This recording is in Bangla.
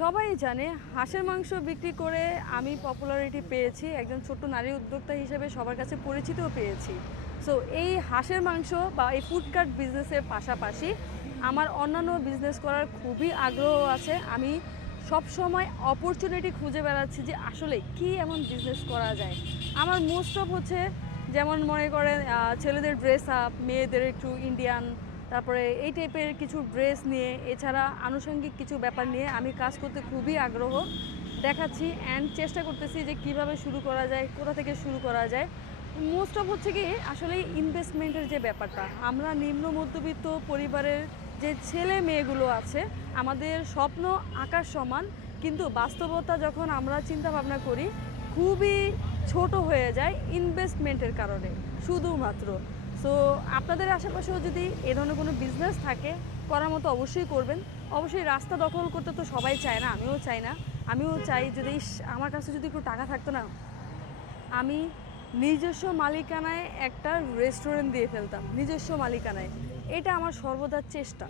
সবাই জানে হাঁসের মাংস বিক্রি করে আমি পপুলারিটি পেয়েছি, একজন ছোট্ট নারী উদ্যোক্তা হিসেবে সবার কাছে পরিচিতও পেয়েছি। সো এই হাঁসের মাংস বা এই ফুড কার্ট বিজনেসের পাশাপাশি আমার অন্যান্য বিজনেস করার খুবই আগ্রহ আছে। আমি সব সময় অপরচুনিটি খুঁজে বেড়াচ্ছি যে আসলে কি এমন বিজনেস করা যায়। আমার মোস্ট অফ হচ্ছে যেমন মনে করেন ছেলেদের ড্রেস আপ, মেয়েদের একটু ইন্ডিয়ান, তারপরে এই টাইপের কিছু ড্রেস নিয়ে, এছাড়া আনুষঙ্গিক কিছু ব্যাপার নিয়ে আমি কাজ করতে খুবই আগ্রহ দেখাচ্ছি অ্যান্ড চেষ্টা করতেছি যে কিভাবে শুরু করা যায়, কোথা থেকে শুরু করা যায়। মোস্ট অফ হচ্ছে কি আসলে ইনভেস্টমেন্টের যে ব্যাপারটা, আমরা নিম্ন মধ্যবিত্ত পরিবারের যে ছেলে মেয়েগুলো আছে, আমাদের স্বপ্ন আকাশ সমান, কিন্তু বাস্তবতা যখন আমরা চিন্তা ভাবনা করি খুবই ছোট হয়ে যায় ইনভেস্টমেন্টের কারণে শুধুমাত্র। সো আপনাদের আশেপাশেও যদি এ ধরনের কোনো বিজনেস থাকে করার মতো অবশ্যই করবেন। অবশ্যই রাস্তা দখল করতে তো সবাই চায় না, আমিও চাই না। আমিও চাই যদি আমার কাছে যদি একটু টাকা থাকতো না, আমি নিজস্ব মালিকানায় একটা রেস্টুরেন্ট দিয়ে ফেলতাম, নিজস্ব মালিকানায়। এটা আমার সর্বদা চেষ্টা।